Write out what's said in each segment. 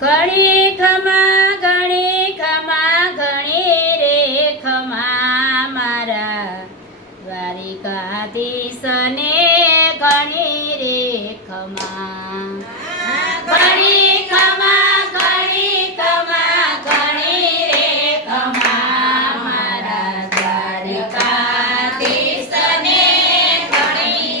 ઘણી ખમા ઘણી ખમા ઘણી રે ખમા મારા. દ્વારિકાધીશને ઘણી રે ખમા. ઘણી ખમા ઘણી ખમા ઘણી રે ખમા. મારા દ્વારિકાધીશને ઘણી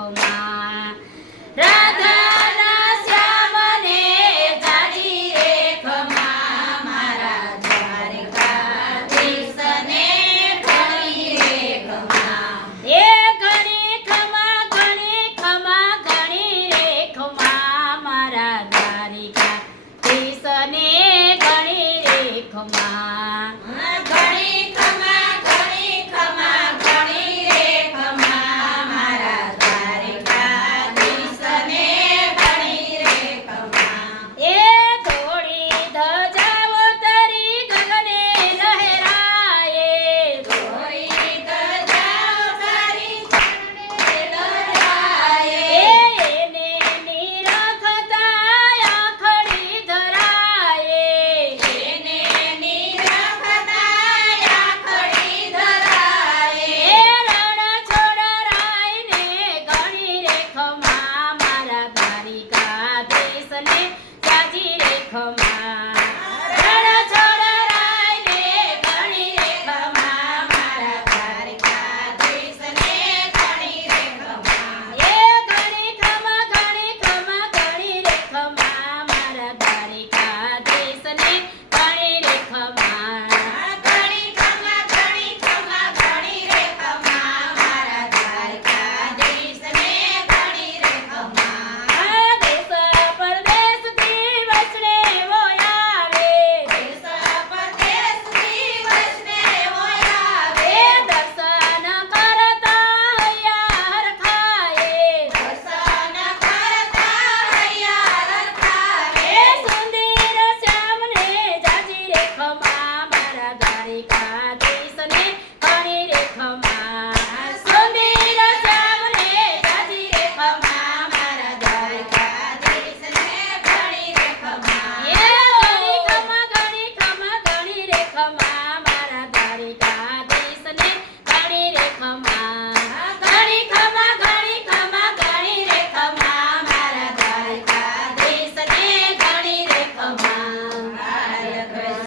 Oh mom. મારા દ્વારિકાધીશને